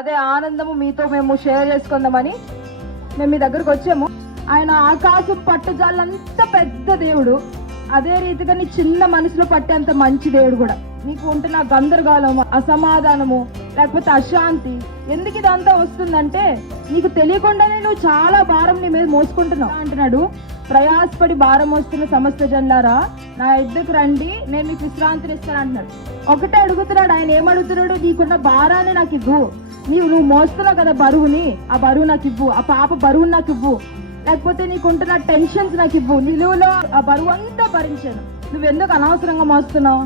అదే ఆనందము మీతో మేము షేర్ చేసుకుందామని మేము మీ దగ్గరకు వచ్చాము. ఆయన ఆకాశం పట్టుజాలంత పెద్ద దేవుడు, అదే రీతిగా నీ చిన్న మనసులో పట్టేంత మంచి దేవుడు కూడా. నీకు ఉంటున్న గందరగోళము, అసమాధానము, లేకపోతే అశాంతి ఎందుకు ఇదంతా వస్తుందంటే నీకు తెలియకుండానే నువ్వు చాలా భారం నీ మీద మోసుకుంటున్నావు అంటున్నాడు. ప్రయాసపడి భారం వస్తున్న సమస్త జనులారా నా ఎద్దుకు రండి, నేను మీకు విశ్రాంతిని ఇస్తాను అంటున్నాడు. ఒకటే అడుగుతున్నాడు ఆయన. ఏమడుగుతున్నాడు? నీకున్న భారాన్ని నాకు ఇవ్వు. నువ్వు మోస్తున్నావు కదా బరువుని, ఆ బరువు నాకు ఇవ్వు. ఆ పాప బరువుని నాకు ఇవ్వు. లేకపోతే నీకుంటున్న టెన్షన్స్ నాకు ఇవ్వు. నిలువులో ఆ బరువు అంతా భరించాను. నువ్వెందుకు అనవసరంగా మోస్తున్నావు?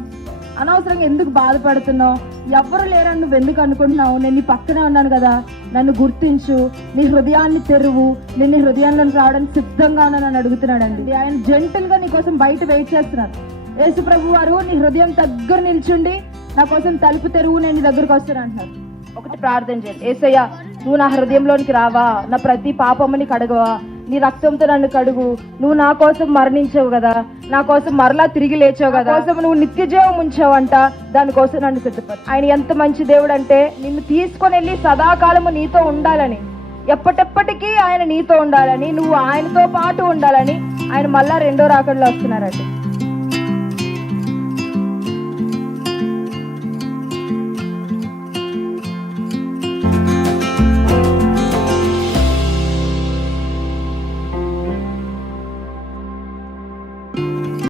అనవసరంగా ఎందుకు బాధపడుతున్నావు? ఎవరు లేరని నువ్వు ఎందుకు అనుకుంటున్నావు? నేను నీ పక్కనే ఉన్నాను కదా, నన్ను గుర్తించు, నీ హృదయాన్ని తెరువు, నేను నీ హృదయంలో రావడానికి సిద్ధంగా ఉన్నానని అడుగుతున్నాడండి. ఆయన జెంటల్ గా నీ కోసం బయట వెయిట్ చేస్తున్నారు. యేసు ప్రభు వారు నీ హృదయం దగ్గర నిల్చుండి నా కోసం తలుపు తెరువు, నేను నీ దగ్గరకు వస్తాను అంటున్నారు. ఒకటి ప్రార్థన చేయండి. యేసయ్య, నువ్వు నా హృదయంలోనికి రావా, నా ప్రతి పాపమ్మని కడగవా, నీ రక్తంతో నన్ను కడుగు. నువ్వు నా కోసం మరణించావు కదా, నా కోసం మరలా తిరిగి లేచావు కదా, కోసం నువ్వు నిత్య జీవం ఉంచావంట, దానికోసం నన్ను సిద్ధపడు. ఆయన ఎంత మంచి దేవుడు అంటే నిన్ను తీసుకొని వెళ్ళి సదాకాలము నీతో ఉండాలని, ఎప్పటెప్పటికీ ఆయన నీతో ఉండాలని, నువ్వు ఆయనతో పాటు ఉండాలని ఆయన మళ్ళా రెండో రాకడలో వస్తున్నారండి.